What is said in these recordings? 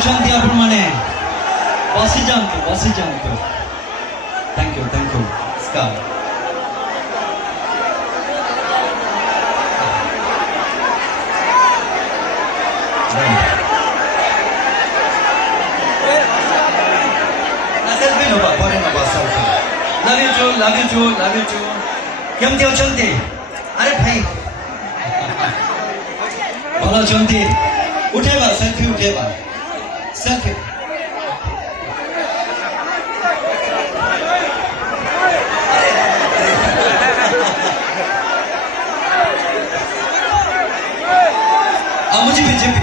ଅଛନ୍ତି ଆପଣମାନେ? ବସି ଯାଆନ୍ତୁ। Thank you scar. सेल्फी नबा परे नबा सेल्फी। लव यू टू केमती अछंती? अरे भाई भल अछंती? उठेबा सेल्फी मुझे बीजेपी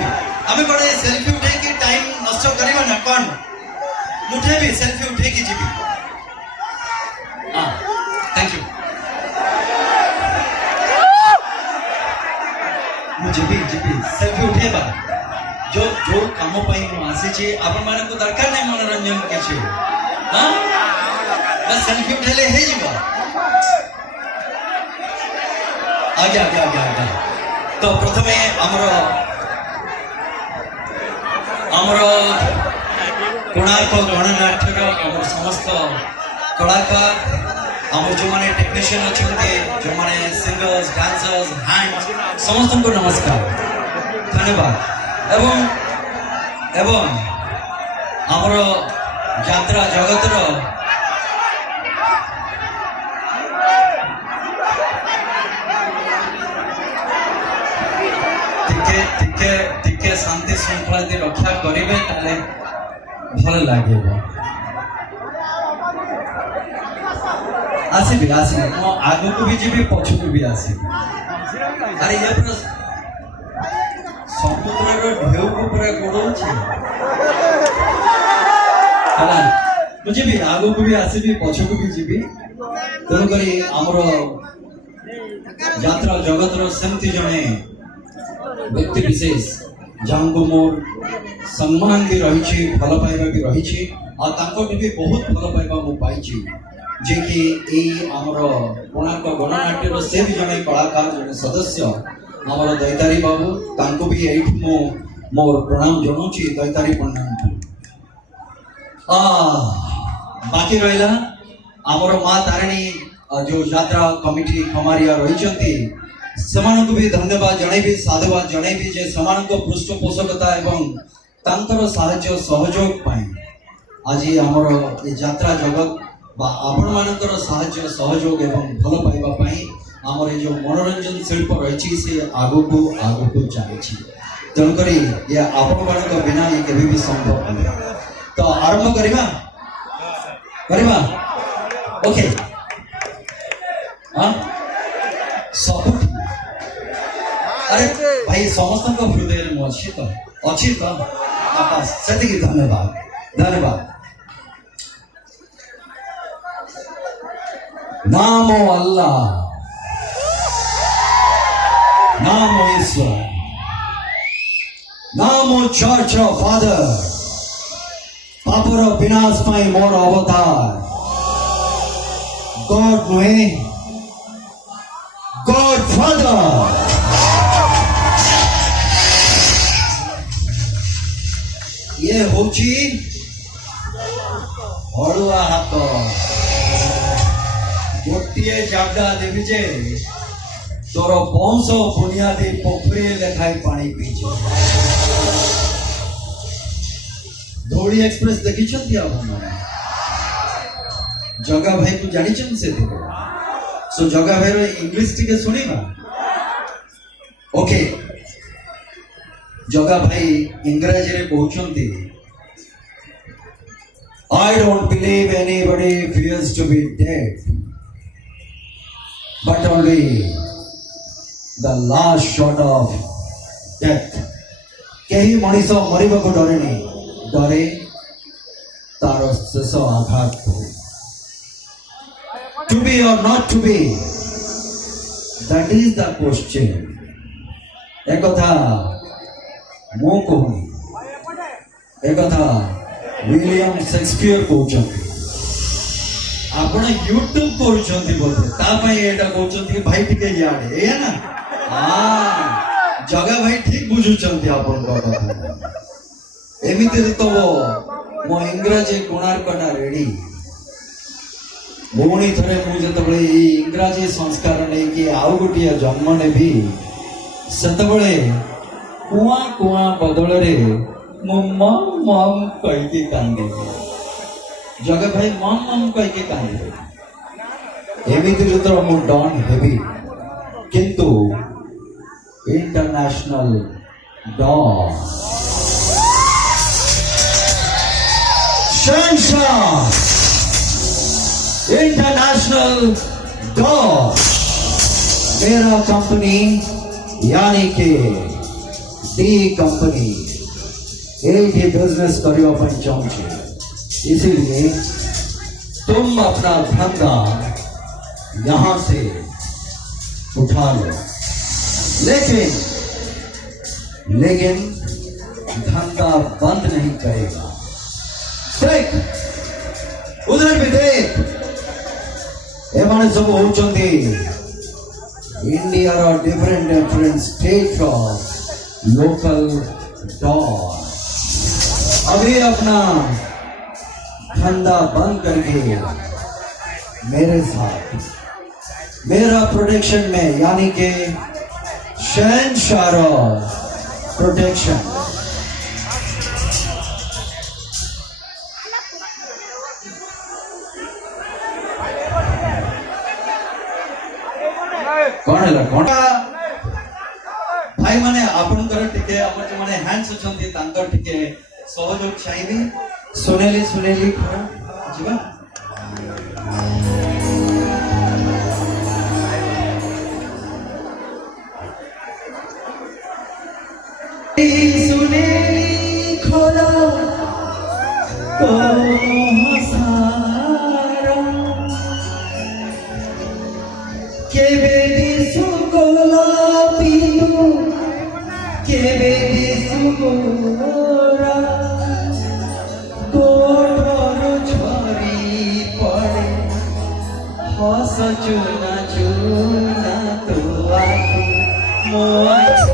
आम कौन सेल्फी उठे कि टाइम नष्ट करवा ना कौन मुठे भी सेल्फी उठे कि जीवी। हाँ थैंक यू। मुझे भी सेल्फी उठेबा जो काम आसी आपण मान को दरकार नहीं मनोरंजन किसी। हाँ बस सेल्फी उठेले हे जीवा। आगे तो प्रथमे आमर कोणार्क गणनाट्यर समस्त कलाकार आम जो मैंने टेक्नीशियन अच्छा जो मैंने सिंगर्स डांसर्स हैंड समस्त को नमस्कार धन्यवाद। एवं आमर यात्रा जगतर टिके शांति श्रृंखला यदि रक्षा करेंगे ताले भल लगे। आसबि मो आगु को भी जीवी पछ को भी आसबि। अरे ये पूरा समुद्र ढेउ को पूरा गोड़ौछि हला मुझे भी आगु को भी आसबि पछ को भी जीवी। तेणु करी हमर यात्रा जगतर सेमती जने व्यक्ति विशेष जहाँ को मोर सम्मान भी रही भल पाइबा भी रही भी बहुत भल पाइबा मु पाई जे कि आमर कोणार्क गणनाट्यर से भी जड़े कलाकार जड़े सदस्य आमर दैतारी बाबू तांको भी एठी मो मोर प्रणाम जनाऊँ दैतारी प्रणाम। बाकी रहा आमर माँ तारिणी जो यात्रा कमिटी खमारिया रही सेमानक भी धन्यवाद जनइबी साधुवाद जनइबी जे सेमानक पृष्ठपोषकता एवं तांकर साहाय्य सहयोग पाई आज आमर ये यात्रा जगत बा आपण मानकर साहाय्य सहयोग एवं भल पाइबा पाई आमर जो मनोरंजन शिल्प रही से आगो को चली। तेणुक ये आपण मानक बिना ये केबे भी संभव नहीं। तो आरंभ करिबा ओके। हाँ सब अरे भाई समस्त हृदय में अच्छी तो से धन्यवाद। नामो अल्लाह नामो ईश्वर नामो चर्च फादर पापर विनाश पाई मोर अवतार गॉड नुहे गॉड फादर ये होची हड़ुआ हाथ गोटे जागा देवी जे तोर वंश बुनियादी पोखरी लेखाई पानी पीछे धौली एक्सप्रेस देखी जगा भाई को जानी से सो जगा भाई इंग्लिश टिके सुनिबा। ओके जगा भाई इंग्रजी रे कहउछंती I don't believe anybody fears to be dead but only the last shot of death केही मनीष मरिबा को डरे नहीं डरे तार शेष आघात को to be or not to be that is the question। एक कथा मो कहूनी एक विलियम शेक्सपियर कहते आपण यूट्यूब करुँच बोधे एटा कहते भाई टिके याडे ए ना। हाँ जगह भाई ठीक बुझुंट अपन ଏମିତିରେ ତ ମୋ ଇଂରାଜୀ କୋଣାର୍କଟା ରେଡି। ପୁଣି ଥରେ ମୁଁ ଯେତେବେଳେ ଏଇ ଇଂରାଜୀ ସଂସ୍କାର ନେଇକି ଆଉ ଗୋଟିଏ ଜନ୍ମ ନେବି, ସେତେବେଳେ କୁଆଁ କୁଆଁ ବଦଳରେ ମୁଁ ମମ୍ ମମ୍ କହିକି କାନ୍ଦିବି। ଜଗା ଭାଇ ମମ୍ ମମ୍ କହିକି କାନ୍ଦିବି। ଏମିତିରେ ତ ମୁଁ ଡନ୍ ହେବି, କିନ୍ତୁ इंटरनेशनल डॉन शहंशाह इंटरनेशनल डॉन मेरा कंपनी यानी कि डी कंपनी एक ही बिजनेस करने चाहूँ, इसीलिए तुम अपना धंधा यहां से उठा लो। लेकिन धंधा बंद नहीं करेगा। देख उधर भी देख, एमाने सब होचंदी इंडिया रा डिफरेंट स्टेट रा लोकल डॉन। अभी अपना धंधा बंद करके मेरे साथ मेरा प्रोडक्शन में यानी कि शहंशाह प्रोटेक्शन कौन है कौन भाई माने आपण कर टिके अपन जो माने हैंड्स अछंती तांकर टिके सहयोग चाहिबी। सुनेली खरा जीवा सुनेली खोला तो हसारा के बेटी सुकोला पीनू के बेटी सुकोरा कोठर छोरी पड़े हस चुना चुना तो आके मोआ से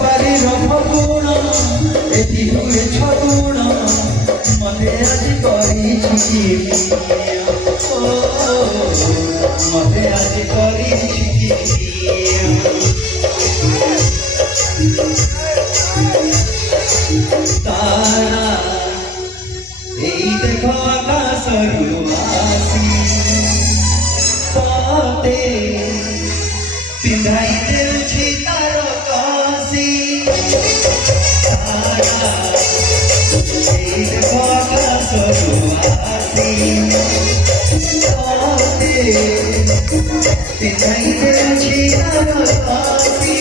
पारी रखो हुए छगुण मते आज करी मते आज करी तारा এই দেখো আকাশରୁ আসি তাতে পিন্ধাই দেଉଛି তার কাশি তারা এই দেখো আকাশରୁ আসি তাতে পিন্ধাই দেଉଛି তার কাশি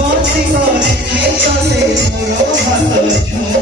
বন্দি করেছি তাতে মোর হাত ছোঁয়া